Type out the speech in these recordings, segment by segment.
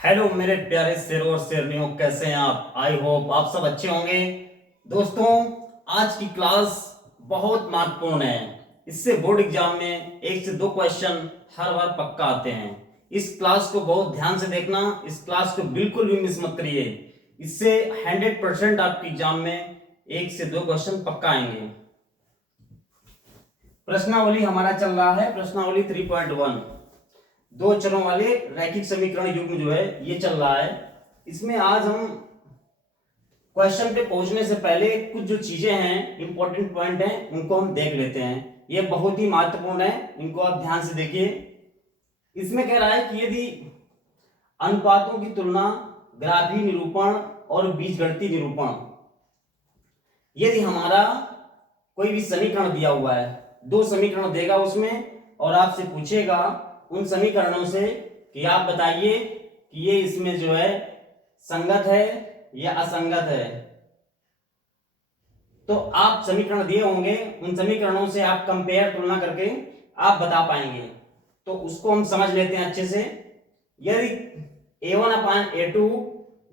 Hello मेरे प्यारे शेरों और शेरनियों, कैसे हैं आप? आई होप आप सब अच्छे होंगे। दोस्तों, आज की क्लास बहुत महत्वपूर्ण है। इससे बोर्ड एग्जाम में 1 से 2 क्वेश्चन हर बार पक्का आते हैं। इस क्लास को बहुत ध्यान से देखना, इस क्लास को बिल्कुल भी मिस मत करिए। इससे 100% आपके एग्जाम में 1 से 2 क्वेश्चन पक्का आएंगे। प्रश्नावली हमारा चल रहा है, प्रश्नावली 3.1, 2 चरों वाले रैखिक समीकरण युग्म जो है ये चल रहा है। इसमें आज हम क्वेश्चन पे पहुंचने से पहले कुछ जो चीजें हैं, इंपॉर्टेंट पॉइंट हैं, उनको हम देख लेते हैं। ये बहुत ही महत्वपूर्ण है, इनको आप ध्यान से देखिए। इसमें कह रहा है कि यदि अनुपातों की तुलना, ग्राफी निरूपण और बीजगणितीय निरूपण, यदि हमारा कोई भी समीकरण दिया हुआ है, 2 समीकरण देगा उसमें, और आपसे पूछेगा उन समीकरणों से कि आप बताइए कि ये इसमें जो है संगत है या असंगत है। तो आप समीकरण दिए होंगे, उन समीकरणों से आप कंपेयर, तुलना करके आप बता पाएंगे। तो उसको हम समझ लेते हैं अच्छे से। यदि a1/a2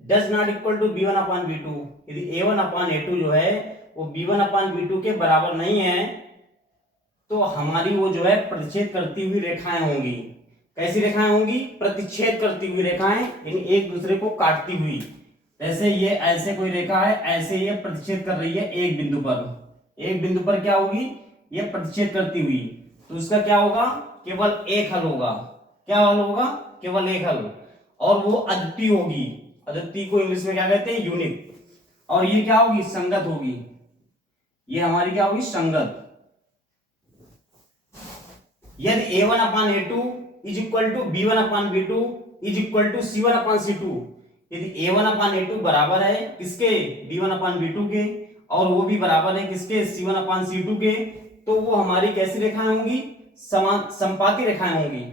does not equal to b1/b2, यदि a1/a2 जो है वो b1/b2 के बराबर नहीं है, तो हमारी वो जो है प्रतिच्छेद करती हुई रेखाएं होंगी। कैसी रेखाएं होंगी? प्रतिच्छेद करती हुई रेखाएं, यानी एक दूसरे को काटती हुई। जैसे ये ऐसे कोई रेखा है, ऐसे ये प्रतिच्छेद कर रही है एक बिंदु पर। एक बिंदु पर क्या होगी? ये प्रतिच्छेद करती हुई। तो उसका क्या होगा? केवल एक हल होगा। क्या हल होगा? केवल एक हल। और वो अद्वितीय होगी। अद्वितीय को इंग्लिश में क्या कहते हैं? यूनिक। और ये क्या होगी? संगत होगी। ये हमारी क्या होगी? संगत। यदि a1/a2 is equal to b1/b2 is equal to c1/c2, यदि a1/a2 बराबर है किसके? b1/b2 के, और वो भी बराबर है किसके? c1/c2 के, तो वो हमारी कैसी रेखाएं होंगी? समपाती रेखाएं होंगी।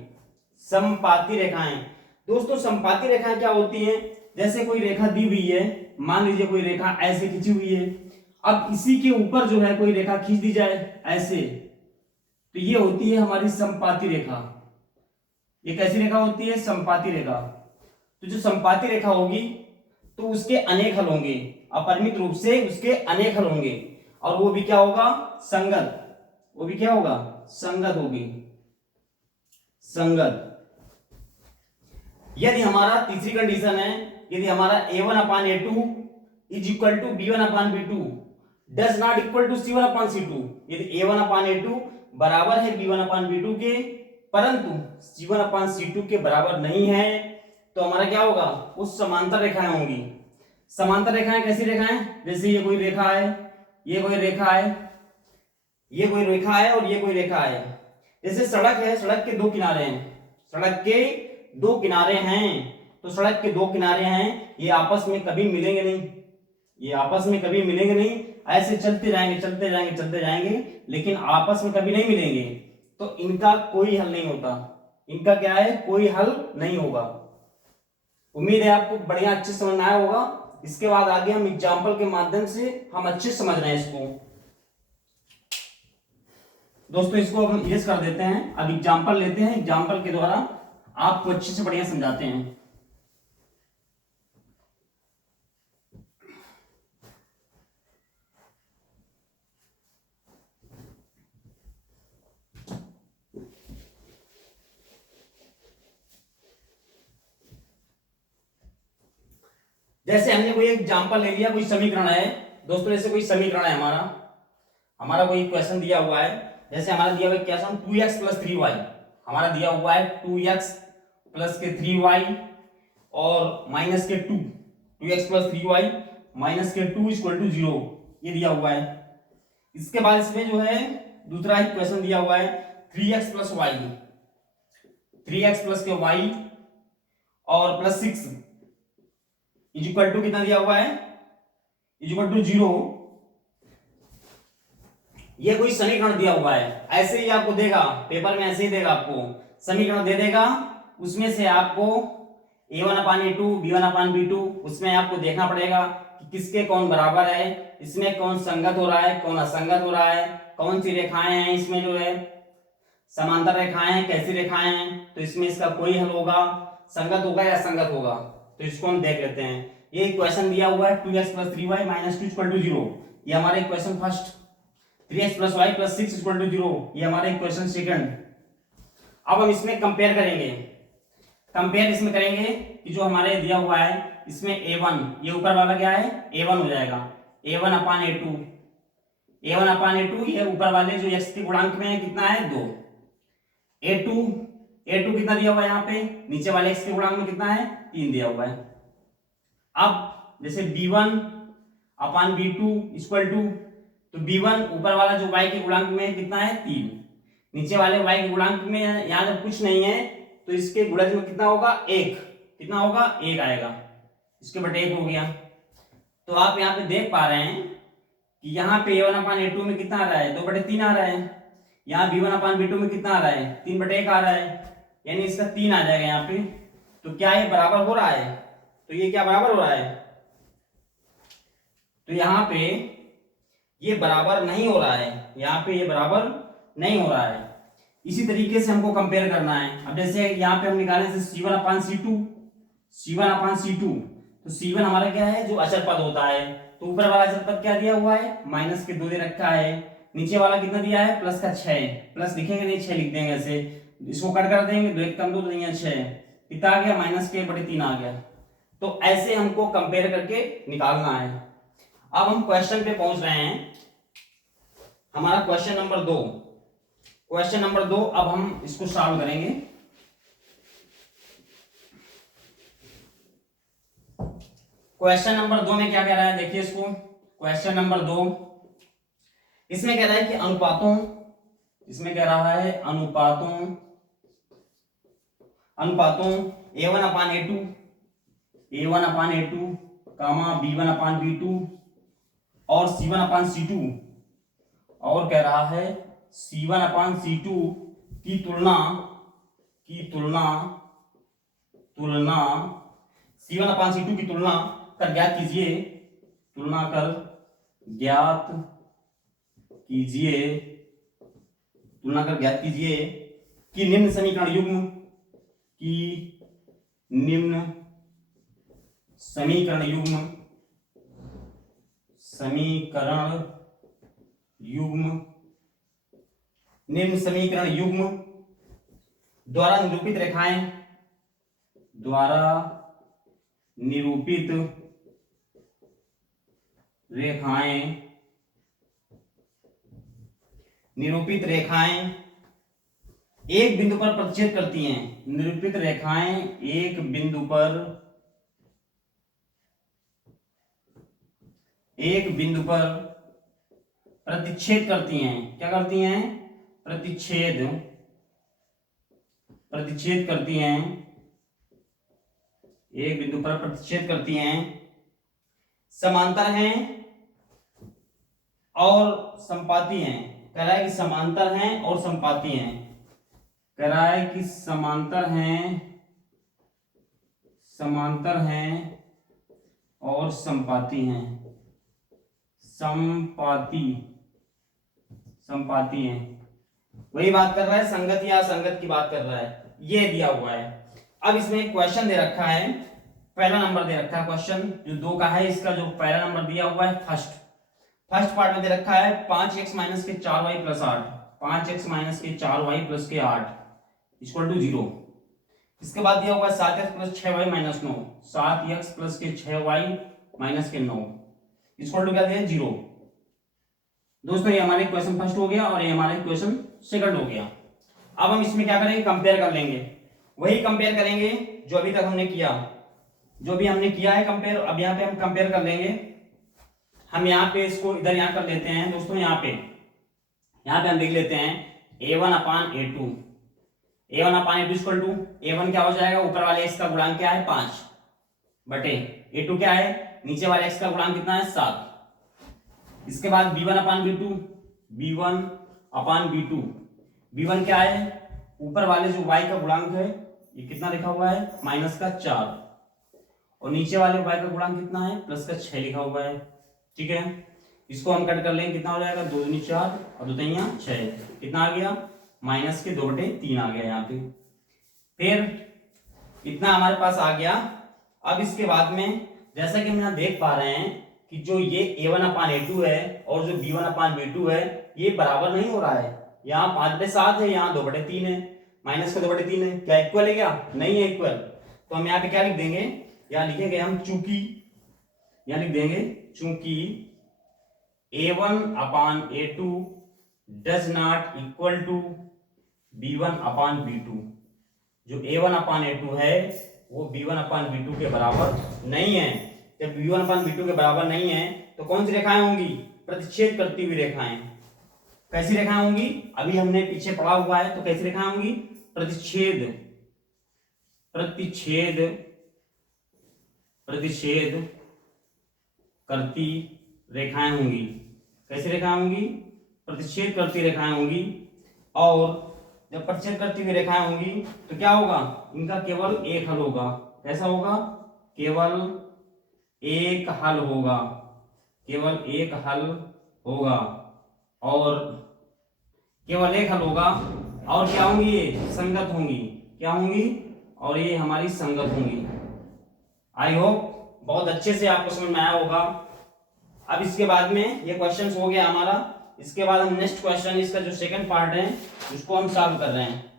समपाती रेखाएं। दोस्तों, समपाती रेखाएं क्या होती हैं? जैसे कोई रेखा दी हुई है, मान लीजिए कोई रेखा ऐसे खींची हुई है, अब इसी के ऊपर जो है कोई रेखा खींच दी जाए ऐसे, तो ये होती है हमारी समपाती रेखा। ये कैसी रेखा होती है? समपाती रेखा। तो जो समपाती रेखा होगी तो उसके अनेक हल होंगे, अपरिमित रूप से उसके अनेक हल होंगे, और वो भी क्या होगा? संगत। वो भी क्या होगा? संगत होगी। संगत। यदि हमारा तीसरी कंडीशन है, यदि हमारा a1/a2 is equal to b1/b2 does not equal to c1/c2, यदि a1/a2 बराबर है b1/b2 के, परंतु c1/c2 के बराबर नहीं है, तो हमारा क्या होगा? उस समांतर रेखाएं होंगी। समांतर रेखाएं कैसी रेखाएं? जैसे ये कोई रेखा है, ये कोई रेखा है, ये कोई रेखा है, और ये कोई रेखा है। जैसे सड़क है, सड़क के 2 किनारे हैं, सड़क के 2 किनारे हैं, तो सड़क के 2 किनारे हैं, ये आपस में कभी मिलेंगे नहीं, ये आपस में कभी मिलेंगे नहीं। ऐसे चलते जाएंगे, चलते जाएंगे, चलते जाएंगे, लेकिन आपस में कभी नहीं मिलेंगे, तो इनका कोई हल नहीं होता। इनका क्या है? कोई हल नहीं होगा। उम्मीद है आपको बढ़िया अच्छे समझ में आया होगा। इसके बाद आगे हम एग्जाम्पल के माध्यम से हम अच्छे समझ रहे हैं इसको। दोस्तों, इसको हम इरेज कर देते हैं, अब एग्जाम्पल लेते हैं, एग्जाम्पल के द्वारा आपको अच्छे से बढ़िया समझाते हैं। जैसे हमने कोई एग्जाम्पल ले लिया, कोई समीकरण है। दोस्तों, जैसे कोई समीकरण है, हमारा हमारा कोई क्वेश्चन दिया हुआ है। जैसे हमारा दिया हुआ क्वेश्चन 2x + 3y, हमारा दिया हुआ है 2x + 3y और माइनस के 2, 2x + 3y माइनस के 2 = 0, ये दिया हुआ है। इसके बाद इसमें जो है दूसरा ही क्वेश्चन दिया हुआ है 3x + y, 3x + y और +6 इक्वल टू कितना दिया हुआ है? Equal to 0। ये कोई समीकरण दिया हुआ है, ऐसे ही आपको देगा पेपर में, ऐसे ही देगा आपको समीकरण दे देगा। उसमें से आपको a1/a2 b1/b2, उसमें आपको देखना पड़ेगा कि किसके कौन बराबर है, इसमें कौन संगत हो रहा है, कौन असंगत हो रहा है, कौन सी रेखाएं हैं इसमें जो है समांतर रेखाएं हैं, कैसी रेखाएं हैं, तो इसमें इसका कोई हल होगा, संगत होगा या असंगत होगा, तो इसको हम देख लेते हैं। ये क्वेश्चन दिया हुआ है 2x + 3y - 2 = 0, ये हमारा इक्वेशन फर्स्ट। 3x + y + 6 = 0, ये हमारा इक्वेशन सेकंड। अब हम इसमें कंपेयर करेंगे, कंपेयर इसमें करेंगे कि जो हमारे दिया हुआ है इसमें a1, ये ऊपर वाला क्या है a1 हो जाएगा, a1/a2, a1/a2, ये ऊपर वाले जो x के गुणांक में है कितना है 2, a2 कितना दिया हुआ है यहाँ पे, नीचे वाले x के गुणांक में कितना है 3 दिया हुआ है। अब जैसे b1/b2 इक्वल टू, तो b1 ऊपर वाला जो y के गुणांक में कितना है 3, नीचे वाले y के गुणांक में यहाँ जब कुछ नहीं है तो इसके गुणज में कितना होगा 1, कितना होगा 1 आएगा, इसके बटे 1 हो गया। तो आप यहाँ पे देख पा रहे हैं कि यहाँ पे a1/a2 में कितना आ रहा है 2/3 आ रहा है, यहाँ b1/b2 में कितना आ रहा है 3/1 आ रहा है, यानी इसका 3 आ जाएगा यहाँ पे। तो क्या ये बराबर हो रहा है, तो ये क्या बराबर हो रहा है, तो यहाँ पे ये बराबर नहीं हो रहा है, यहाँ पे ये बराबर नहीं हो रहा है। इसी तरीके से हमको कंपेयर करना है। अब जैसे यहाँ पे हम निकालें C1/C2, तो C1 हमारा क्या है जो अचर पद होता है, तो ऊपर वाला अचर पद क्या दिया हुआ है -2 दे रखा है, नीचे वाला कितना दिया है +6, प्लस लिखेंगे नहीं 6 लिख देंगे ऐसे, इसको कट कर देंगे 2 1 कम 2 तो 6, कितना आ गया -के/3 आ गया। तो ऐसे हमको कंपेयर करके निकालना है। अब हम क्वेश्चन पे पहुंच रहे हैं, हमारा क्वेश्चन नंबर 2, अब हम इसको सॉल्व करेंगे। क्वेश्चन नंबर 2 में क्या कह रहा है, देखिए इसको, क्वेश्चन नंबर 2 इसमें कह रहा है कि अनुपातों, इसमें कह रहा है अनुपातों a1/a2, b1/b2 और c1/c2, और कह रहा है c1/c2 की तुलना c1/c2 की तुलना कर ज्ञात कीजिए कि निम्न समीकरण युग्म द्वारा निरूपित रेखाएं एक बिंदु पर प्रतिच्छेद करती हैं, निरूपित रेखाएं एक बिंदु पर प्रतिच्छेद करती हैं, क्या करती हैं प्रतिच्छेद करती हैं, एक बिंदु पर प्रतिच्छेद करती हैं, समांतर हैं और संपाती हैं, कह रहा है कि समांतर हैं और संपाती हैं, कह रहा है कि समांतर हैं और संपाती हैं, संपाती हैं, वही बात कर रहा है, संगत या असंगत की बात कर रहा है, ये दिया हुआ है। अब इसमें क्वेश्चन दे रखा है, पहला नंबर दे रखा है, क्वेश्चन जो 2 का है इसका जो पहला नंबर दिया हुआ है फर्स्ट पार्ट में दे रखा है 5x - 4y + 8, 5x - 4y + 8 = 0। इसके बाद दिया हुआ है 7x + 6y - 9, 7x + 6y - 9 = क्या दिया 0। दोस्तों ये हमारे क्वेश्चन फर्स्ट हो गया और ये हमारे क्वेश्चन सेकंड हो गया। अब हम इसमें क्या करेंगे, कंपेयर कर लेंगे, वही कंपेयर करेंगे जो अभी तक हमने किया, है कंपेयर। अब यहाँ पे हम कंपेयर कर लेंगे, हम यहाँ पे इसको इधर यहाँ कर लेते हैं दोस्तों, यहाँ पे हम लिख लेते हैं a1/a2 = a1 क्या हो जाएगा, ऊपर वाले x का गुणांक क्या है 5 बटे a2 क्या है, नीचे वाले x का गुणांक कितना है 7। इसके बाद b1/b2 b1 क्या है, ऊपर वाले जो y का गुणांक है ये कितना लिखा हुआ है -4, और नीचे वाले y का गुणांक कितना है +6 लिखा हुआ है, ठीक है। इसको हम कट कर लेंगे, कितना हो जाएगा 2 दूनी 4 और 2 तिया 6, कितना आ गया माइनस के 2/3 आ गया यहाँ पे। फिर इतना हमारे पास आ गया। अब इसके बाद में जैसा कि हम यहाँ देख पा रहे हैं कि जो ये a1/a2 है और जो b1/b2 है ये बराबर नहीं हो रहा है। यहाँ 5/7 है, यहाँ 2/3 है, माइनस का 2/3 है। क्या इक्वल है? क्या नहीं है इक्वल। तो हम यहाँ पे क्या लिख देंगे? यहाँ लिखेंगे हम चूंकि, यहाँ लिख देंगे चूंकि a1/a2 does not equal to b1/b2। जो a1/a2 है वो b1/b2 के बराबर नहीं है। जब b1/b2 के बराबर नहीं है तो कौन सी रेखाएं होंगी? प्रतिच्छेद करती हुई रेखाएं। कैसी रेखाएं होंगी? अभी हमने पीछे पढ़ा हुआ है, तो कैसी रेखाएं होंगी? प्रतिच्छेद, प्रतिच्छेद, प्रतिच्छेद करती रेखाएं होंगी। कैसी रेखाएं होंगी? प्रतिच्छेद करती रेखाएं होंगी। और जब प्रतिच्छेद करती हुई रेखाएं होंगी तो क्या होगा? इनका केवल एक हल होगा। कैसा होगा? केवल एक हल होगा, केवल एक हल होगा, और केवल एक हल होगा। और क्या होंगी? ये संगत होंगी। क्या होंगी? और ये हमारी संगत होंगी। आई होप बहुत अच्छे से आपको समझ में आया होगा। अब इसके बाद में ये क्वेश्चन हो गया हमारा। इसके बाद हम नेक्स्ट क्वेश्चन, इसका जो सेकंड पार्ट है उसको हम सॉल्व कर रहे हैं।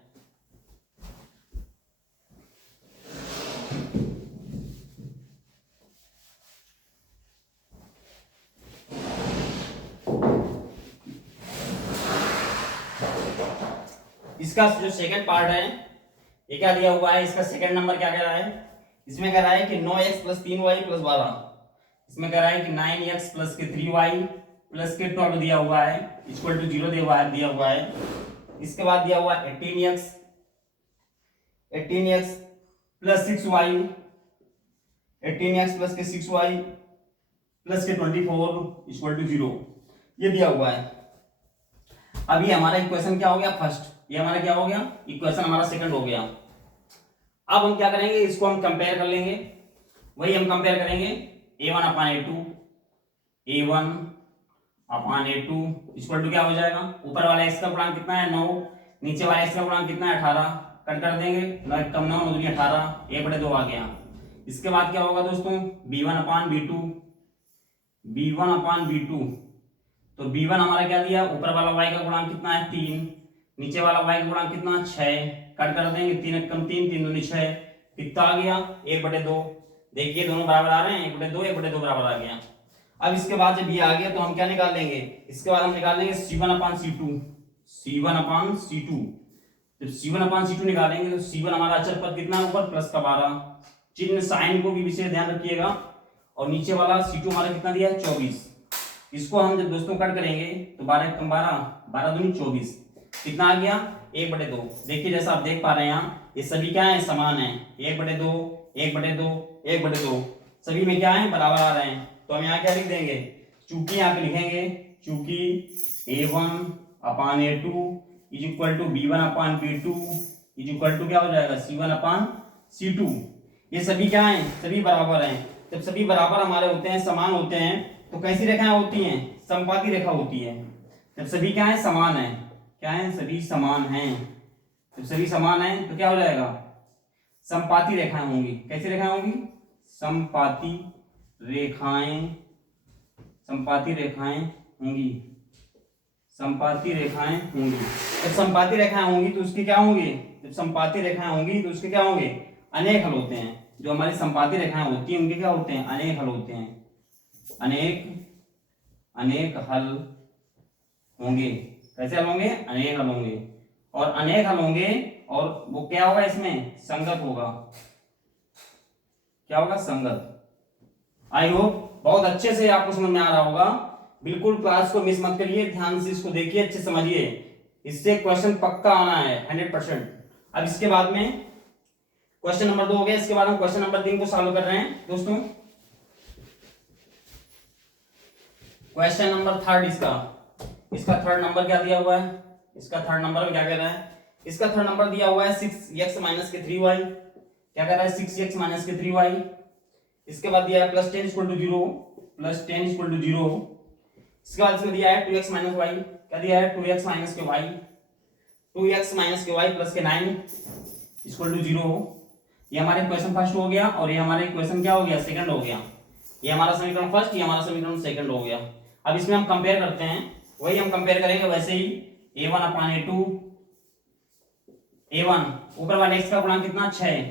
इसका जो सेकंड पार्ट है ये क्या दिया हुआ है? इसका सेकंड नंबर क्या कह रहा है? इसमें कह रहा है कि 9x + 3y + 12। इसमें कह रहा है कि 9x + 3y + 12 दिया हुआ है इक्वल टू 0 दिया हुआ है। इसके बाद दिया हुआ है 18x + 6y, 18x + 6y + 24 = 0, ये दिया हुआ है। अब ये हमारा इक्वेशन क्या हो गया? फर्स्ट। ये हमारा क्या हो गया? इक्वेशन हमारा सेकंड हो गया। अब हम क्या करेंगे? इसको हम कंपेयर कर लेंगे। वही हम कंपेयर करेंगे a1/a2 इक्वल टू क्या हो जाएगा? ऊपर वाला x का गुणांक कितना है? 9। नीचे वाला x का गुणांक कितना है? 18। कट कर देंगे, 9 कम 9 9 दूनी 18, 1/2 आ गया। इसके बाद क्या होगा दोस्तों? b1/b2। तो b1 हमारा क्या दिया? ऊपर वाला y का गुणांक कितना है? 3। नीचे वाला y का गुणांक कितना? 6। कट कर देंगे, 3 कम 3 3 दूनी 6, कितना आ गया? 1/2। देखिए दोनों बराबर आ रहे हैं, 1/2 1/2 बराबर आ गया। अब इसके बाद जब ये आ गया तो हम क्या निकाल लेंगे? इसके बाद हम निकाल लेंगे c1/c2। c1/c2, जब c1/c2 निकालेंगे तो c1 हमारा अचर पद कितना है? ऊपर प्लस का 12। चिन्ह साइन को भी विशेष ध्यान रखिएगा। और नीचे वाला c2 हमारा कितना दिया है? 24। इसको हम जब दोस्तों कट करेंगे तो 12 कम 12, 12 दूनी 24, कितना आ गया? 1/2। देखिए जैसा आप देख पा रहे हैं यहाँ ये सभी क्या है? समान है। 1/2 1/2 1/2 सभी में क्या है? बराबर आ रहे हैं। तो हम यहाँ क्या लिख देंगे? चूंकि यहाँ पे लिखेंगे चूंकि a1/a2 equal to b1/b2 equal to क्या हो जाएगा? c1/c2। ये सभी क्या है? सभी बराबर हैं। जब सभी बराबर हमारे होते हैं, समान होते हैं, तो कैसी रेखाएं होती हैं? समपाती रेखा होती है। जब सभी क्या है? समान है। क्या है? सभी समान हैं। जब सभी समान हैं तो क्या हो जाएगा? समपाती रेखाएं होंगी। कैसी रेखाएं होंगी? समपाती रेखाएं, समपाती रेखाएं होंगी, समपाती रेखाएं होंगी। जब समपाती रेखाएं होंगी तो उसकी क्या होंगी? जब समपाती रेखाएं होंगी तो उसके क्या होंगे? अनेक हल होते हैं। जो हमारी समपाती रेखाएं होती हैं उनके क्या होते हैं? अनेक हल होते हैं। अनेक हल होंगे। कैसे हल होंगे? अनेक हल होंगे। और अनेक हल होंगे और वो क्या होगा? इसमें संगत होगा। क्या होगा? संगत। आई होप बहुत अच्छे से आपको समझ में आ रहा होगा। बिल्कुल क्लास को मिस मत करिए, ध्यान से इसको देखिए, अच्छे समझिए। इससे क्वेश्चन पक्का आना है 100%। अब इसके बाद में क्वेश्चन नंबर 2 हो गया। इसके बाद हम क्वेश्चन नंबर 3 को सॉल्व कर रहे हैं दोस्तों। क्वेश्चन नंबर 3 इसका थर्ड नंबर क्या दिया हुआ है? इसका थर्ड नंबर में क्या कह रहा है? इसका थर्ड नंबर दिया हुआ है 6x - 3y। क्या कह रहा है? 6x - 3y। इसके बाद दिया है +10 = 0, +10 = 0। इसके बाद इसमें दिया है 2x - y। क्या दिया है? 2x - y 2x माइनस के वाई प्लस के 9 इक्वल टू 0 हो। ये हमारे इक्वेशन फर्स्ट हो गया और ये हमारा इक्वेशन क्या हो गया, सेकंड हो गया। ये हमारा समीकरण फर्स्ट, ये हमारा समीकरण सेकंड हो गया। अब इसमें हम कंपेयर करते हैं, वही हम कंपेयर करेंगे वैसे ही। a1 अपान a2, a1 ऊपर वाले x का गुणांक कितना 6,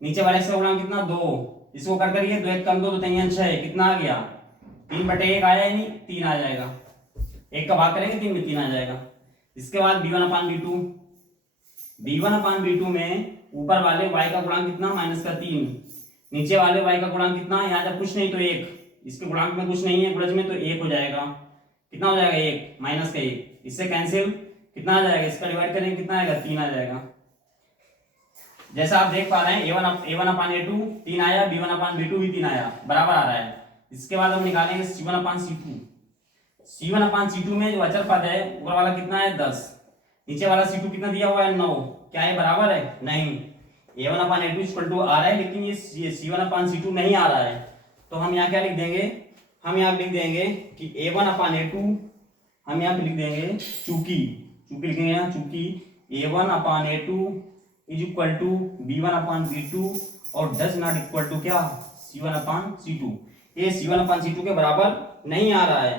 नीचे वाले x का गुणांक कितना 2, इसको कर करिए 2 1 कम 2 3 6 कितना आ गया 3/1 आया ही नहीं, 3 आ जाएगा। 1 का भाग करेंगे 3 में 3 आ जाएगा। इसके बाद b1 upon b2, b1 upon b2 में ऊपर वाले y का गुणांक कितना -3, नीचे वाले y का गुणांक कितना, यहाँ जब कुछ नहीं तो 1, इसके गुणांक में कुछ नहीं है गुणज में, तो 1 हो जाएगा। कितना हो जाएगा 1 माइनस का 1, इससे कैंसिल कितना आ जाएगा, इसका डिवाइड करेंगे कितना आएगा 3 आ जाएगा। जैसा आप देख पा रहे हैं a1 अपान a2 3 आया, b1 अपान b2 भी 3 आया, बराबर आ रहा है। इसके बाद हम निकालेंगे c1 upon c2, c1 upon c2 में जो अचर पद है ऊपर वाला कितना है 10, नीचे वाला c2 कितना दिया हुआ है 9, क्या है बराबर है, नहीं। a1 upon a2 equal to आ रहा है, लेकिन ये c1 अपान c2 नहीं आ रहा है, तो हम यहाँ क्या लिख देंगे, हम यहाँ लिख देंगे कि a1 अपान a2, हम यहाँ पे लिख देंगे चूंकि लिखेंगे यहाँ, चूंकि a1 upon a2 is equal to b1 upon b2 और डज नॉट इक्वल टू क्या c1 अपान c2। ये c1 अपान c2 के बराबर नहीं आ रहा है,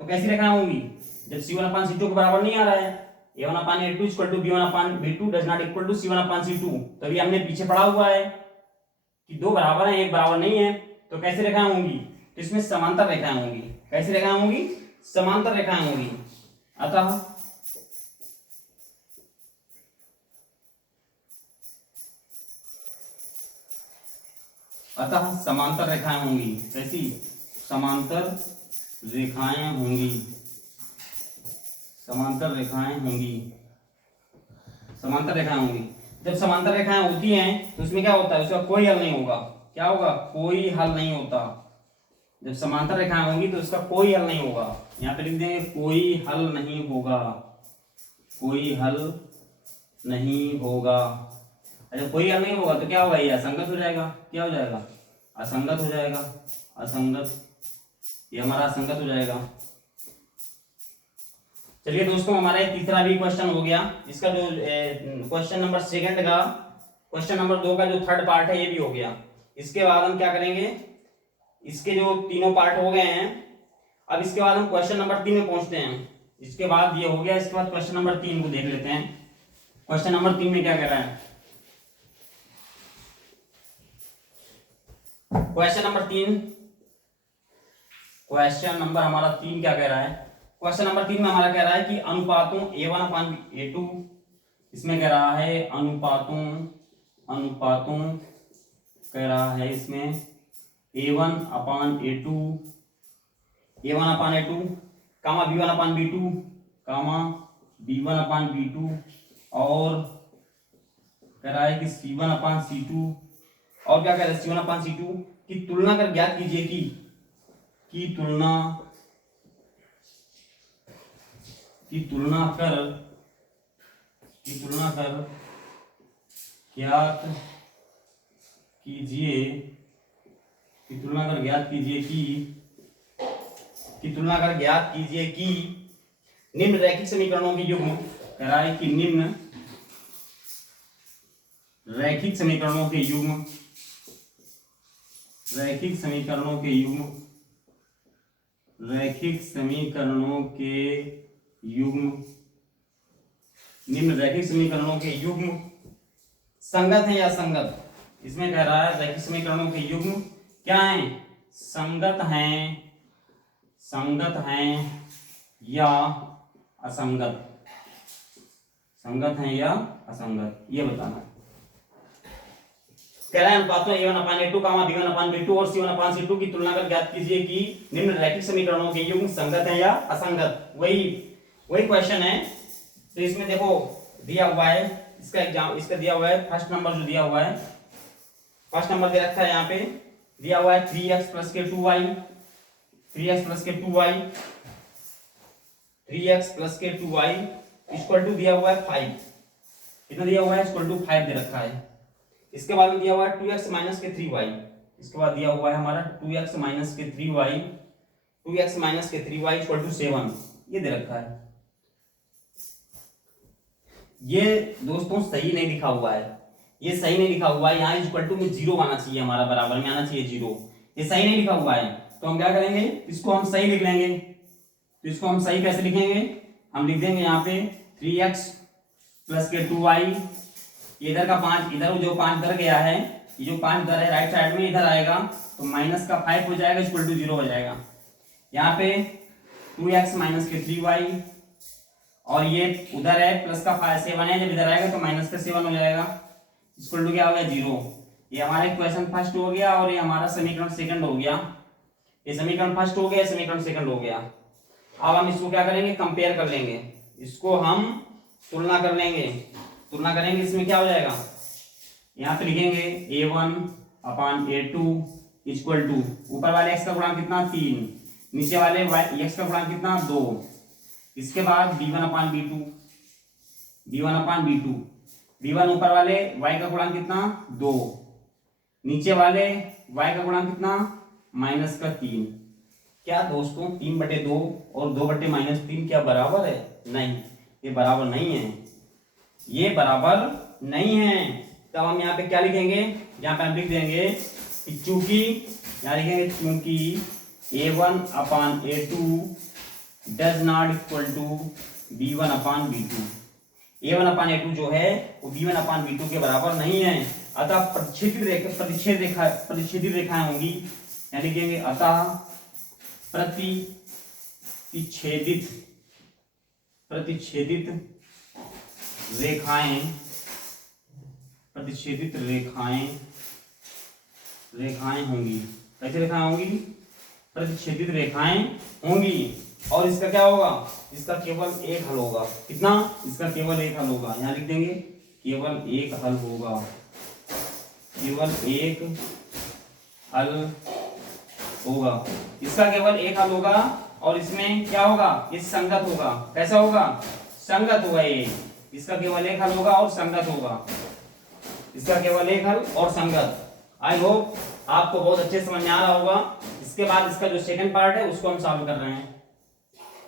तो कैसी रेखाएं होंगी, जब c1 अपान c2 के बराबर नहीं आ रहा है, a1 upon a2 equal to b1 upon b2 does not equal to c1 upon c2, तभी हमने पीछे पढ़ा हुआ है कि दो बराबर है एक बराबर नहीं है, तो कैसी रेखाएं होंगी, तो इसमें समांतर रेखाएं होंगी। कैसी रेखाएं होंगी, समांतर रेखाएं होंगी। अतः समांतर रेखाएं होंगी। कैसी, समांतर रेखाएं होंगी, समांतर रेखाएं होंगी, समांतर रेखाएं होंगी। जब समांतर रेखाएं होती हैं तो उसमें क्या होता है, उसका कोई हल नहीं होगा। क्या होगा, कोई हल नहीं होता। जब समांतर रेखाएं होंगी तो उसका कोई हल नहीं होगा। यहाँ पे लिख देंगे कोई हल नहीं होगा, कोई हल नहीं होगा। अच्छा कोई हल नहीं होगा तो क्या होगा, ये असंगत हो जाएगा। क्या हो जाएगा, असंगत हो जाएगा, असंगत, ये हमारा असंगत हो जाएगा। चलिए दोस्तों, हमारा एक तीसरा भी क्वेश्चन हो गया। इसका जो क्वेश्चन नंबर सेकंड का, क्वेश्चन नंबर 2 का जो थर्ड पार्ट है ये भी हो गया। इसके बाद हम क्या करेंगे, इसके जो तीनों पार्ट हो गए हैं, अब इसके बाद हम क्वेश्चन नंबर 3 में पहुंचते हैं। इसके बाद ये हो गया, इसके बाद क्वेश्चन नंबर 3 को देख लेते हैं। क्वेश्चन नंबर 3 में क्या कह रहा है, क्वेश्चन नंबर 3, क्वेश्चन नंबर हमारा 3 क्या कह रहा है, क्वेश्चन नंबर 3 में हमारा कह रहा है कि अनुपातों a1 अपान a2, इसमें कह रहा है अनुपातों कह रहा है इसमें a1 अपान a2, कामा b1 अपान b2, कामा b1 अपान b2, और कह रहा है कि c1 अपान c2, और क्या कह रहा है c1 अपान c2 की तुलना कर ज्ञात कीजिए की तुलना कर ज्ञात कीजिए, की तुलना कर ज्ञात कीजिए कि निम्न रैखिक समीकरणों के युग्म, कह रहा है कि निम्न रैखिक समीकरणों के युग्म, निम्न रैखिक समीकरणों के युग्म संगत है या असंगत। इसमें कह रहा है रैखिक समीकरणों के युग्म क्या हैं, संगत हैं या असंगत, संगत हैं या असंगत, ये बताना है। कह रहा है अनुपातों a1 upon a2, b1 upon b2 और c1 अपान c2 की तुलना कर ज्ञात कीजिए कि निम्न रैखिक समीकरणों के युग्म संगत है या असंगत। वही क्वेश्चन है। तो इसमें देखो दिया हुआ है, इसका दिया हुआ है फर्स्ट नंबर, जो दिया हुआ है फर्स्ट नंबर दे रखा है, यहाँ पे दिया हुआ है 3x प्लस के 2y, 3x प्लस के 2y, 3x प्लस के 2y इक्वल टू दिया हुआ है 5। कितना दिया हुआ है, इक्वल टू 5 दे रखा है। इसके बाद में दिया हुआ है 2x माइनस के 3y, इसके बाद दिया हुआ है हमारा 2x माइनस के 3y, 2x माइनस के 3y इक्वल टू 7, ये दे रखा है। ये दोस्तों सही नहीं लिखा हुआ है, ये सही नहीं लिखा हुआ है, यहाँ इक्वल टू में जीरो आना चाहिए, हमारा बराबर में आना चाहिए जीरो, ये सही नहीं लिखा हुआ है। तो हम क्या करेंगे, इसको हम सही लिख लेंगे। तो इसको हम सही कैसे लिखेंगे, हम लिख देंगे यहाँ पे 3x प्लस के 2y, इधर का 5, इधर जो 5 इधर गया है, ये जो 5 इधर है राइट साइड में इधर आएगा, तो माइनस का 5 हो जाएगा, इक्वल टू 0 हो जाएगा। यहाँ पे 2x माइनस के 3y, और ये उधर है प्लस का 7 है, जब इधर आएगा तो माइनस का 7 हो जाएगा, इक्वल टू क्या हो गया 0। ये हमारा इक्वेशन फर्स्ट हो गया और ये हमारा समीकरण सेकंड हो गया। ये समीकरण फर्स्ट हो गया, समीकरण सेकंड हो गया। अब हम इसको क्या करेंगे, कंपेयर कर लेंगे, इसको हम तुलना कर लेंगे। तुलना करेंगे, इसमें क्या हो जाएगा, यहाँ पे लिखेंगे a1 upon a2 equal to ऊपर वाले x का गुणांक कितना 3, नीचे वाले x का गुणांक कितना 2, इसके बाद b1 upon b2, b1 upon b2, b1 ऊपर वाले y का गुणांक कितना 2, नीचे वाले y का गुणांक कितना माइनस का 3। क्या दोस्तों 3/2 और 2/-3 क्या बराबर है, नहीं, ये बराबर नहीं है, ये बराबर नहीं है। तब हम यहाँ पे क्या लिखेंगे, यहाँ पे हम लिख देंगे कि चूंकि, यहाँ लिखेंगे चूंकि a1 upon a2 does not equal to b1 upon b2, a1 upon a2 जो है वो b1 अपान b2 के बराबर नहीं है, अतः प्रतिच्छेदित रेखाएं होंगी, यहाँ लिखेंगे अतः प्रतिच्छेदित रेखाएं होंगी। कैसे रेखाएं होंगी, प्रतिच्छेदित रेखाएं होंगी। और इसका क्या होगा, इसका केवल एक हल होगा, कितना, इसका केवल एक हल होगा, यहाँ लिख देंगे केवल एक हल होगा, केवल एक हल होगा, इसका केवल एक हल होगा। और इसमें क्या होगा, ये संगत होगा, कैसा होगा, संगत होगा, ये इसका केवल एक हल होगा और संगत होगा, इसका केवल एक हल और संगत। आई होप आपको बहुत अच्छे समझ में आ रहा होगा। इसके बाद इसका जो सेकंड पार्ट है उसको हम सॉल्व कर रहे हैं,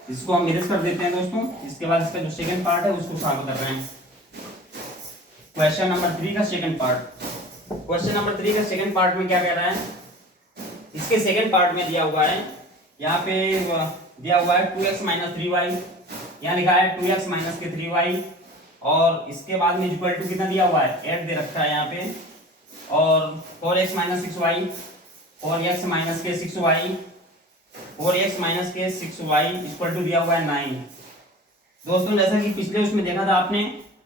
इसको हम इरेज कर देते हैं दोस्तों। इसके बाद इसका जो सेकंड पार्ट है उसको सॉल्व कर रहे हैं। क्वेश्चन नंबर 3 का सेकंड पार्ट, क्वेश्चन नंबर 3 का सेकंड पार्ट में क्या कह रहा है, इसके सेकंड पार्ट में दिया हुआ है, यहाँ पे दिया हुआ है 2x माइनस 3y, यहाँ लिखा है 2x माइनस के 3y, और इसके बाद में इक्वल टू कितना दिया हुआ है 8 दे रखा है यहाँ पे, और 4x minus 6y, 4x minus के 6y, 4x माइनस के 6y इक्वल टू दिया हुआ है 9। दोस्तों जैसा कि पिछले उसमें देखा था आपने,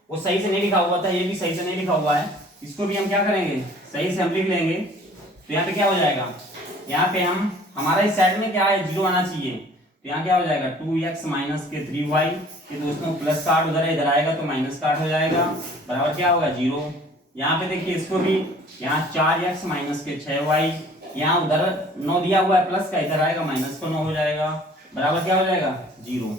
वो सही से नहीं लिखा हुआ था, ये भी सही से नहीं लिखा हुआ है, इसको भी हम क्या करेंगे, सही से हम लिख लेंगे। तो यहाँ पे क्या हो जाएगा, यहाँ पे हम, हमारा इस साइड में क्या है 0 आना चाहिए, तो यहाँ क्या हो जाएगा 2x माइनस के 3y, ये दोस्तों प्लस का 8 उधर है, इधर आएगा तो माइनस का 8 हो जाएगा, बराबर क्या होगा 0। यहाँ पे देखिए इसको भी, यहाँ 4x माइनस के 6y, यहाँ उधर 9 दिया हुआ है प्लस का, इधर आएगा माइनस का 9 हो जाएगा, बराबर क्या हो जाएगा 0।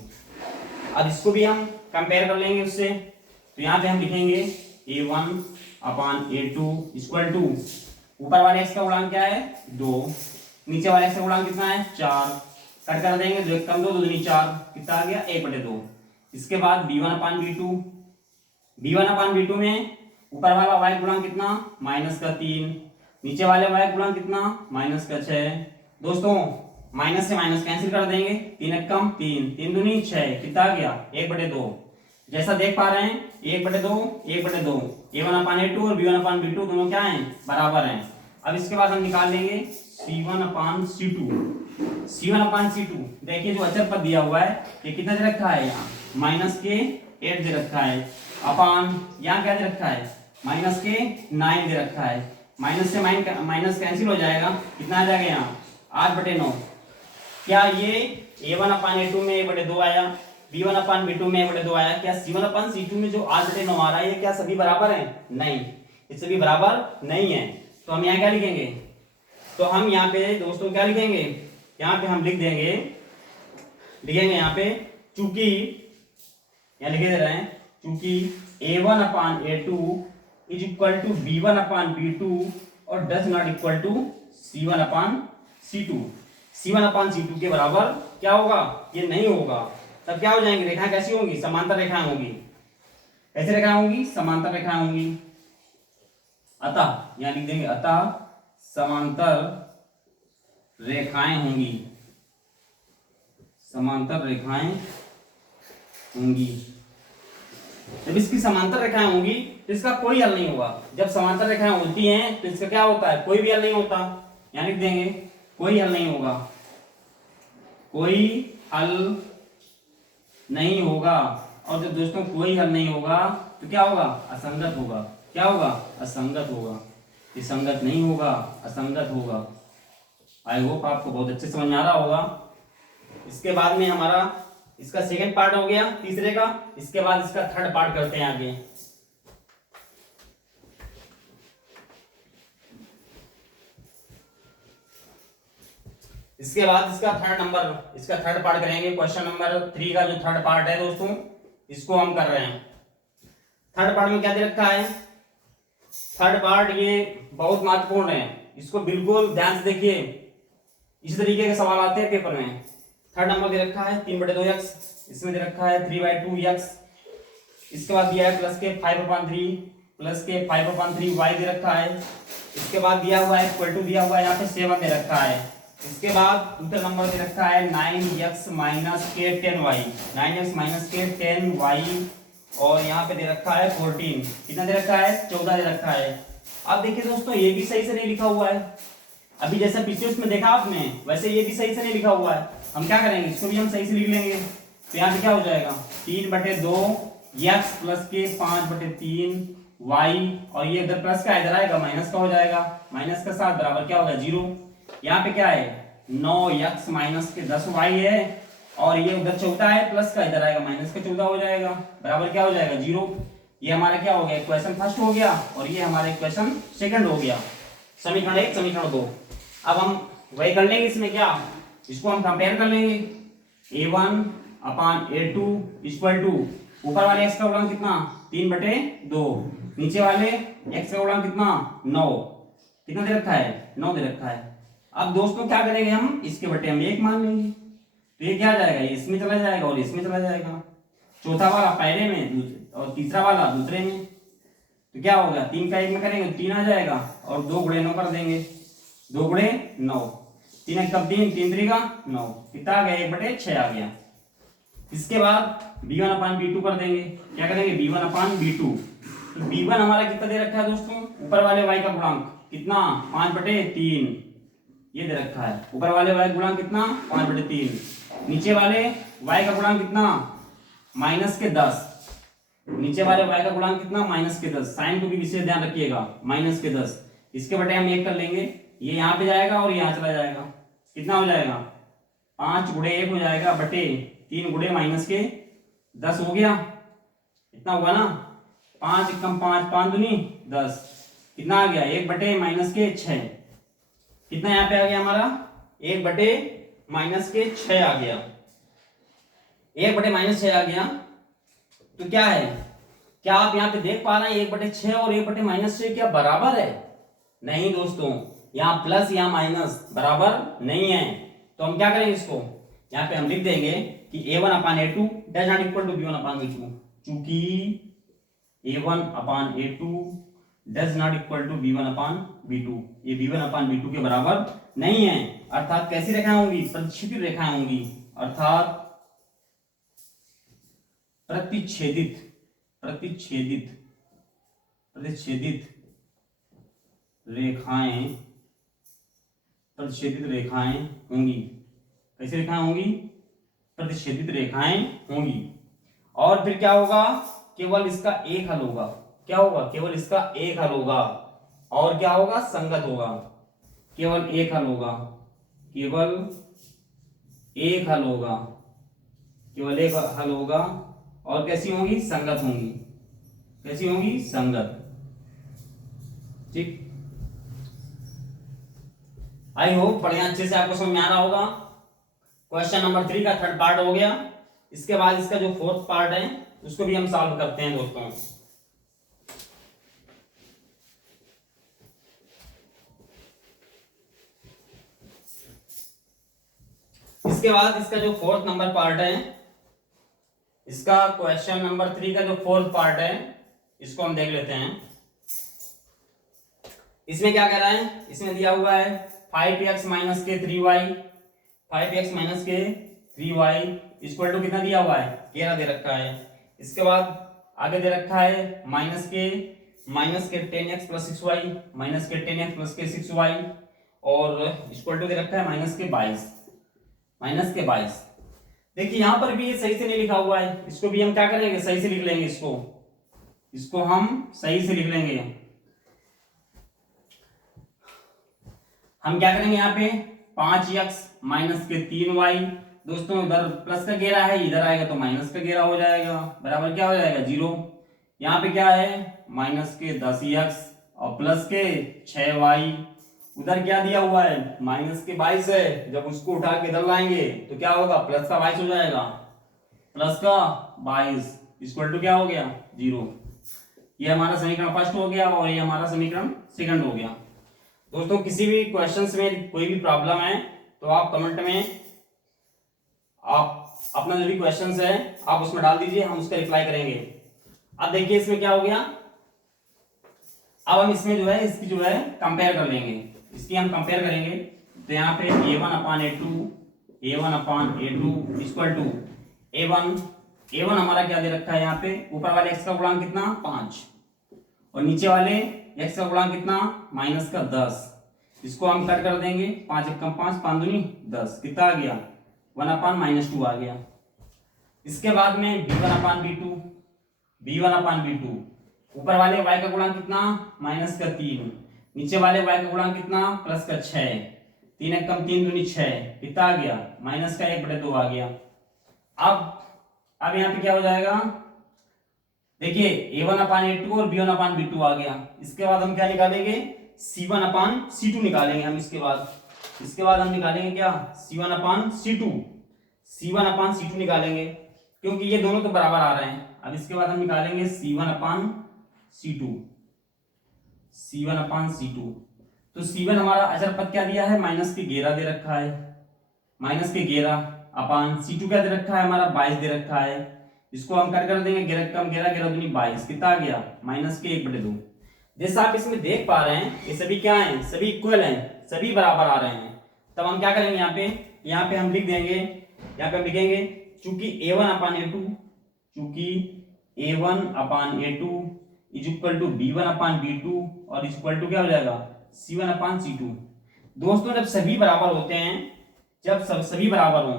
अब इसको भी हम कंपेयर कर लेंगे उससे, तो यहाँ पे हम लिखेंगे a1 upon a2 equal to ऊपर वाले x का गुणांक क्या है 2, नीचे वाले x का गुणांक कितना है 4, कट कर देंगे, 2 कम 2 दूनी 4, कितना आ गया 1/2। इसके बाद b1 upon b2, b1 upon b2 में ऊपर वाला y गुणांक कितना माइनस का 3, नीचे वाले y गुणांक कितना माइनस का 6। दोस्तों माइनस से माइनस कैंसिल कर देंगे, 3 एक कम 3, 3 दूनी 6, कितना आ गया 1/2। जैसा देख पा रहे हैं 1/2 1/2, a1 अपान a2 और b1 अपान b2 दोनों क्या हैं बराबर हैं। अब इसके बाद हम निकाल लेंगे c1 upon c2, c1 upon c2। देखिए जो अचर पद दिया हुआ है ये कितना दे रखा है, यहाँ माइनस के 8 दे रखा है, अपान यहाँ क्या दे रखा है माइनस के 9 दे रखा है, माइनस से माइनस कैंसिल हो जाएगा, कितना आ जाएगा यहाँ 8/9। क्या ये a1 अपान a2 में 1/2 आया, b1 अपान b2 में 1/2 आया, क्या c1 अपान c2 में जो 8/9 आ रहा है ये क्या सभी बराबर हैं, नहीं, ये सभी बराबर नहीं है। तो हम यहाँ क्या लिखेंगे, तो हम यहाँ पे दोस्तों क्या लिखेंगे, यहाँ पे हम लिखेंगे यहाँ पे चूंकि, यहाँ लिखे दे रहे हैं चूंकि a1 upon a2 is equal to b1 upon b2 और does not equal to c1 upon c2, c1 upon c2 के बराबर क्या होगा, ये नहीं होगा। तब क्या हो जाएंगे, रेखाएं कैसी होंगी, समांतर रेखाएं होंगी। कैसे रेखाएं होंगी? समांतर रेखाएं होंगी। अतः यहाँ लिख देंगे, अतः समांतर रेखाएं होंगी, समांतर रेखाएं होंगी। जब इसकी समांतर रेखाएं होंगी तो इसका कोई हल नहीं होगा। जब समांतर रेखाएं होती हैं तो इसका क्या होता है? कोई भी हल नहीं होता। यहाँ लिख देंगे कोई हल नहीं होगा, कोई हल नहीं होगा। और जब दोस्तों कोई हल नहीं होगा तो क्या होगा? असंगत होगा। क्या होगा? असंगत होगा। ये संगत नहीं होगा, असंगत होगा। आई होप आपको बहुत अच्छे समझ में आ रहा होगा। इसके बाद में हमारा इसका सेकंड पार्ट हो गया तीसरे का। इसके बाद इसका थर्ड पार्ट करते हैं आगे। इसके बाद इसका थर्ड पार्ट करेंगे। क्वेश्चन नंबर 3 का जो थर्ड पार्ट है दोस्तों, इसको हम कर रहे हैं। थर्ड पार्ट में क्या दे रखा है? थर्ड पार्ट ये बहुत महत्वपूर्ण है, इसको बिल्कुल ध्यान से देखिए। इस तरीके के सवाल आते हैं पेपर में। थर्ड नंबर दे रखा है 3/2x, इसमें दे रखा है 3/2x। इसके बाद दिया है प्लस के 5/3 प्लस के 5/3 y दे रखा है। इसके बाद दिया हुआ है इक्वल टू दिया हुआ है यहाँ पे 7 दे रखा है। इसके बाद दूसरा नंबर दे रखा है 9x माइनस के 10y, 9x माइनस के 10y। और यहाँ पे दे रखा है 14। कितना दे रखा है? 14 दे रखा है। अब देखिए दोस्तों, ये भी सही से नहीं लिखा हुआ है। अभी जैसा पिछले उसमें देखा आपने, वैसे ये भी सही से नहीं लिखा हुआ है। हम क्या करेंगे? इसको भी हम सही से लिख लेंगे। तो यहाँ पे क्या हो जाएगा? 3/2 x प्लस के 5/3 y। और ये इधर प्लस का इधर आएगा माइनस का हो जाएगा। माइनस का 7 बराबर क्या होगा? 0। यहाँ पे क्या है? 9x माइनस के 10y है। और ये उधर 14 है, प्लस का इधर आएगा माइनस का 14 हो जाएगा। बराबर क्या हो जाएगा? 0। ये हमारा क्या हो गया? इक्वेशन फर्स्ट हो गया और ये हमारा इक्वेशन सेकंड हो गया। समीकरण 1 समीकरण 2। अब हम वही कर लेंगे इसमें क्या, इसको हम कंपेयर कर लेंगे। a1/a2 इक्वल टू ऊपर वाले x का गुणांक कितना? 3/2। नीचे वाले x का गुणांक कितना? 9। कितना दे रखा है? 9 दे रखा है। अब दोस्तों क्या करेंगे? हम इसके बटे हम 1 मान लेंगे। तो ये क्या आ जाएगा? ये इसमें चला जाएगा और इसमें चला जाएगा। चौथा वाला पहले में और तीसरा वाला दूसरे में। तो क्या होगा? 3 का 1 में करेंगे तो 3 आ जाएगा और 2 गुणे 9 कर देंगे। 2 गुणे 9, 3 कब 3, 3 3 का 9। कितना आ गया? 1/6 आ गया। इसके बाद b1/b2 कर देंगे। क्या करेंगे? b1/b2। तो b1 हमारा कितना दे रखा है दोस्तों? ऊपर वाले y का गुणांक कितना? 5/3 ये दे रखा है। ऊपर वाले y का गुणांक कितना? 5/3। नीचे वाले y का गुणांक कितना? माइनस के 10। नीचे वाले y का गुणांक कितना? माइनस के 10। साइन को भी विशेष ध्यान रखिएगा, माइनस के 10। इसके बटे हम 1 कर लेंगे। ये यहाँ पे जाएगा और यहाँ चला जाएगा। कितना हो जाएगा? 5 गुणे 1 हो जाएगा बटे 3 गुणे माइनस के 10 हो गया। इतना हुआ ना? 5 एकम 5, 5 दूनी 10। कितना आ गया? 1 बटे माइनस के 6। कितना यहाँ पे आ गया हमारा? 1 बटे माइनस के 6 आ गया। 1 बटे माइनस 6 आ गया। तो क्या है? क्या आप यहाँ पे देख पा रहे हैं 1/6 और 1/-6 क्या बराबर है? नहीं दोस्तों, यहाँ प्लस यहाँ माइनस बराबर नहीं है। तो हम क्या करेंगे? इसको यहाँ पे हम लिख देंगे कि a1/a2 does not equal to b1/b2। चूंकि a1/a2 does not equal to b1/b2, ये b1/b2 के बराबर नहीं है। अर्थात कैसी रेखाएं होंगी? प्रतिच्छेदित रेखाएं होंगी। अर्थात प्रतिच्छेदित प्रतिच्छेदित प्रतिच्छेदित रेखाएं प्रतिच्छेदित रेखाएं होंगी। कैसी रेखाएं होंगी? प्रतिच्छेदित रेखाएं होंगी। और फिर क्या होगा? केवल इसका एक हल होगा। क्या होगा? केवल इसका एक हल होगा। और क्या होगा? संगत होगा। केवल एक हल होगा, केवल एक हल होगा, केवल एक हल होगा। और कैसी होंगी? संगत होंगी। कैसी होंगी? संगत। ठीक, आई होप बढ़िया अच्छे से आपको समझ में आ रहा होगा। क्वेश्चन नंबर 3 का थर्ड पार्ट हो गया। इसके बाद इसका जो फोर्थ पार्ट है उसको भी हम सॉल्व करते हैं दोस्तों। इसके बाद इसका जो फोर्थ नंबर पार्ट है, इसका क्वेश्चन नंबर 3 का जो फोर्थ पार्ट है इसको हम देख लेते हैं। इसमें क्या कह रहा है, इसमें दिया हुआ है 5x माइनस के 3y, 5x माइनस के 3y इक्वल टू कितना दिया हुआ है 11 दे रखा है। इसके बाद आगे दे रखा है माइनस के 10x प्लस 6y, माइनस के 10x प्लस के 6y और इक्वल टू दे रखा है माइनस के 22। देखिए यहां पर भी ये सही से नहीं लिखा हुआ है, इसको भी हम क्या करेंगे सही से लिख लेंगे, इसको हम सही से लिख लेंगे। हम क्या करेंगे यहाँ पे 5x माइनस के 3y, दोस्तों उधर प्लस का घेरा है इधर आएगा तो माइनस का घेरा हो जाएगा, बराबर क्या हो जाएगा 0। यहाँ पे क्या है माइनस के 10x और प्लस के 6y, उधर क्या दिया हुआ है माइनस के 22 है, जब उसको उठा के इधर लाएंगे तो क्या होगा प्लस का 22 हो जाएगा, प्लस का 22 इक्वल टू क्या हो गया 0। ये हमारा समीकरण फर्स्ट हो गया और ये हमारा समीकरण सेकंड हो गया। दोस्तों किसी भी क्वेश्चंस में कोई भी प्रॉब्लम है तो आप कमेंट में आप अपना जो भी क्वेश्चंस है आप उसमें डाल दीजिए, हम उसका रिप्लाई करेंगे। अब देखिए इसमें क्या हो गया, अब हम इसमें जो है इसकी जो है कंपेयर कर लेंगे, इसकी हम कंपेयर करेंगे। तो यहाँ पे a1 upon a2 equal to a1 हमारा क्या दे रखा है, यहाँ पे ऊपर वाले x का गुणांक कितना 5 और नीचे वाले x का गुणांक कितना माइनस का 10। इसको हम कट कर देंगे, 5 एक कम 5 5 दूनी 10, कितना आ गया 1 अपान -2 आ गया। इसके बाद में b1 अपान b2, ऊपर वाले y का गुणांक कितना माइनस का 3, नीचे वाले y का गुणांक कितना प्लस का 6, 3 एक कम 3 दूनी 6, कितना आ गया माइनस का 1/2 आ गया। अब यहाँ पे क्या हो जाएगा, देखिए a1 अपान a2 और b1 अपान b2 आ गया। इसके बाद हम क्या निकालेंगे c1 अपान c2 निकालेंगे हम। इसके बाद हम निकालेंगे क्या c1 अपान c2 निकालेंगे, क्योंकि ये दोनों तो बराबर आ रहे हैं। अब इसके बाद हम निकालेंगे c1 अपान c2। तो c1 हमारा अचर पद क्या दिया है माइनस के 11 दे रखा है, माइनस के 11 अपान c2 क्या दे रखा है हमारा 22 दे रखा है। इसको हम कट कर देंगे, 11 कम 11 11 दूनी 22, कितना आ गया माइनस के 1/2। जैसा आप इसमें देख पा रहे हैं ये सभी क्या हैं, सभी इक्वल हैं, सभी बराबर आ रहे हैं। तब हम क्या करेंगे यहाँ पे हम लिख देंगे, यहाँ पे हम लिखेंगे चूंकि a1 upon a2 is equal to b1 upon b2 और इज इक्वल टू क्या हो जाएगा c1 अपान c2। दोस्तों जब सभी बराबर होते हैं, जब सभी बराबर हों,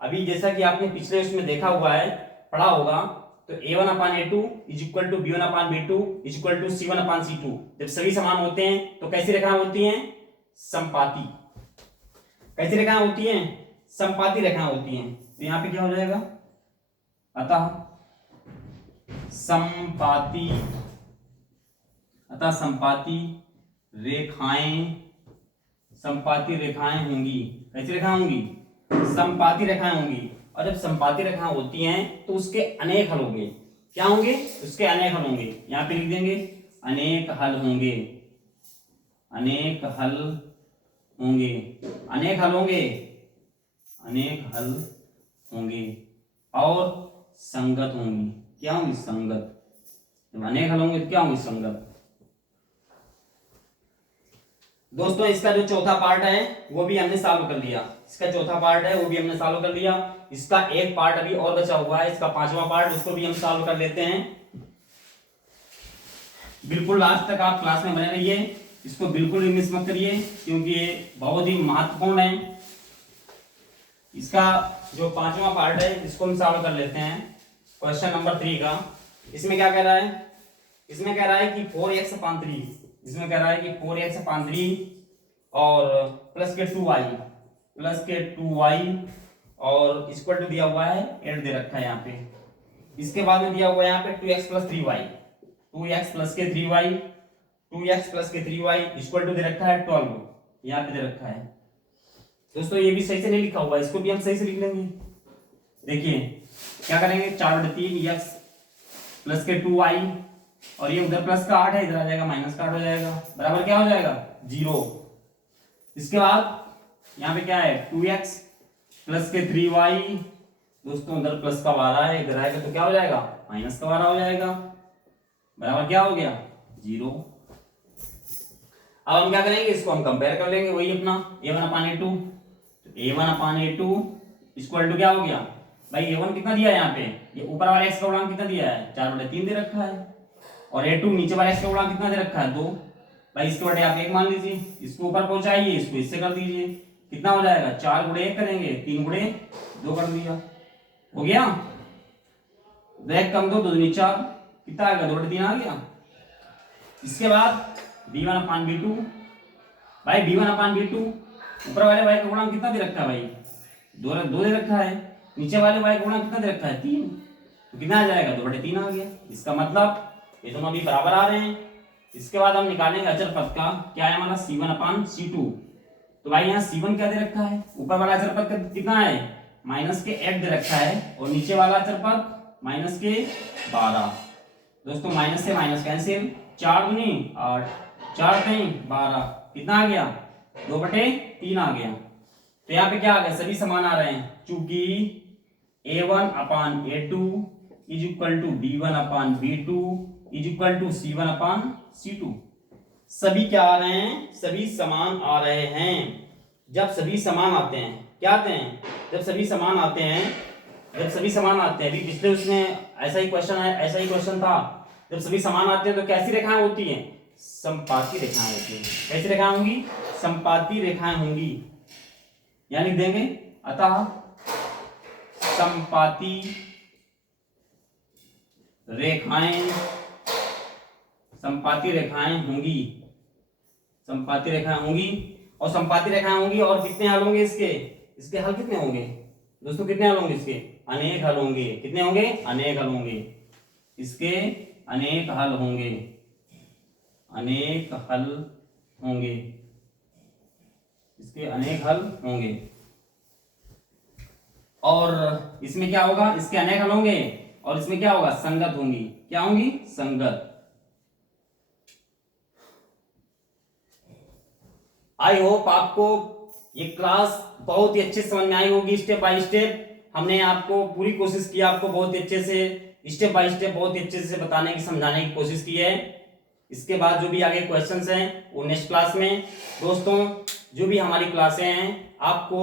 अभी जैसा कि आपने पिछले उसमें देखा हुआ है पढ़ा होगा, तो a1 upon a2 is equal to b1 upon b2 is equal to c1 upon c2। जब सभी समान होते हैं तो कैसी रेखाएं होती हैं समपाती, कैसी रेखाएं होती हैं समपाती रेखाएं होती हैं। तो यहाँ पे क्या हो जाएगा अतः संपाती रेखाएं होंगी। कैसी रेखाएं होंगी समपाती रेखाएं होंगी। और जब समपाती रेखाएं होती हैं तो उसके अनेक हल होंगे। क्या होंगे उसके अनेक हल होंगे, यहाँ पे लिख देंगे अनेक हल होंगे, अनेक हल होंगे और संगत होंगी। क्या होंगी संगत, जब अनेक हल होंगे तो क्या होंगी संगत। दोस्तों इसका जो चौथा पार्ट है वो भी हमने सॉल्व कर लिया, इसका एक पार्ट अभी और बचा हुआ है, इसका पांचवा पार्ट, उसको भी हम सॉल्व कर लेते हैं। बिल्कुल लास्ट तक आप क्लास में बने रहिए, इसको बिल्कुल भी मिस मत करिए क्योंकि ये बहुत ही महत्वपूर्ण है। इसका जो पांचवा पार्ट है इसको हम सॉल्व कर लेते हैं। क्वेश्चन नंबर 3 का इसमें क्या कह रहा है, इसमें कह रहा है कि 4x अपान 3, इसमें कह रहा है कि 4x अपान 3 और प्लस के 2y और इक्वल टू दिया हुआ है 8 दे रखा है यहाँ पे। इसके बाद में दिया हुआ है यहाँ पे 2x plus 3y, 2x plus के 3y इक्वल टू दे रखा है 12, यहाँ पे दे रखा है। दोस्तों ये भी सही से नहीं लिखा हुआ है, इसको भी हम सही से लिख लेंगे। देखिए क्या करेंगे 4/3x प्लस के 2y और ये उधर प्लस का 8 है, इधर आ जाएगा माइनस का 8 हो जाएगा, बराबर क्या हो जाएगा 0। इसके बाद यहाँ पे क्या है 2x प्लस के 3y, दोस्तों इधर प्लस का 12 है, इधर आएगा तो क्या हो जाएगा, माइनस का 12 हो जाएगा, बराबर क्या हो गया, 0। अब हम क्या करेंगे, इसको हम कंपेयर कर लेंगे, वही अपना a1 अपान a2। तो a1 upon a2 equal to क्या हो गया भाई, a1 कितना दिया है यहाँ पे, ये ऊपर वाले x का गुणांक कितना दिया है, 4/3 दे रखा है, और a2 नीचे वाले x का गुणांक कितना दे रखा है, 2। भाई इसके बटे आप 1 मान लीजिए, इसको ऊपर पहुंचाइए, इसको इससे कर दीजिए, कितना हो जाएगा, 4 गुणे 1 करेंगे, 3 गुणे 2 कर दिया, हो गया। देख कम दो, 2 दूनी 4, कितना आ गया, 2/3 आ गया। इसके बाद b1 अपान b2, भाई b1 अपान b2 ऊपर वाले y का गुणांक कितना दे रखा है भाई, 2 दे रखा है, नीचे वाले y का गुणांक कितना दे रखा है, 3, तो कितना आ जाएगा, 2/3 आ गया। इसका मतलब ये दोनों अभी बराबर आ रहे हैं। इसके बाद हम निकालेंगे अचर पद का, क्या है हमारा, c1 अपान c2। तो भाई यहाँ c1 क्या दे रखा है, ऊपर वाला अचर पद कितना है, माइनस के 8 दे रखा है, और नीचे वाला अचर पद माइनस के 12। दोस्तों माइनस से माइनस कैंसिल, 4 दूनी 8, 4 3 12, कितना आ गया, 2/3 आ गया। तो यहाँ पे क्या आ गया, सभी समान आ रहे हैं, चूंकि a1 upon a2 is equal to b1 upon b2 is equal to c1 upon c2। सभी क्या आ रहे हैं, सभी समान आ रहे हैं। जब सभी समान आते हैं, क्या आते हैं, जब सभी समान आते हैं, जब सभी समान आते हैं, अभी पिछले उसमें ऐसा ही क्वेश्चन है, ऐसा ही क्वेश्चन था, जब सभी समान आते हैं तो कैसी रेखाएं होती हैं, समपाती रेखाएं होती हैं। कैसी रेखाएं होंगी, समपाती रेखाएं होंगी, यानी देंगे, अतः समपाती रेखाएं, समपाती रेखाएं होंगी, समपाती रेखाएं होंगी, और समपाती रेखाएं होंगी, और कितने हल होंगे इसके, इसके हल कितने होंगे दोस्तों, कितने हल होंगे इसके, अनेक हल होंगे, कितने होंगे, अनेक हल होंगे, इसके अनेक हल होंगे, अनेक हल होंगे, इसके अनेक हल होंगे। और इसमें क्या होगा, इसके अनेक हल होंगे, और इसमें क्या होगा, संगत होंगी, क्या होंगी, संगत। आई होप आपको ये क्लास बहुत ही अच्छे से समझ में आई होगी, स्टेप बाय स्टेप हमने आपको पूरी कोशिश की, आपको बहुत ही अच्छे से स्टेप बाय स्टेप बहुत ही अच्छे से बताने की, समझाने की कोशिश की है। इसके बाद जो भी आगे क्वेश्चंस हैं वो नेक्स्ट क्लास में। दोस्तों जो भी हमारी क्लासें हैं, आपको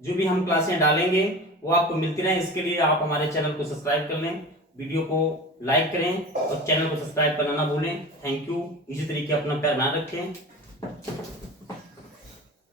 जो भी हम क्लासें डालेंगे वो आपको मिलती रहें, इसके लिए आप हमारे चैनल को सब्सक्राइब कर लें, वीडियो को लाइक करें और चैनल को सब्सक्राइब करना ना भूलें। Thank you. इसी तरीके अपना प्यार बनाए रखें।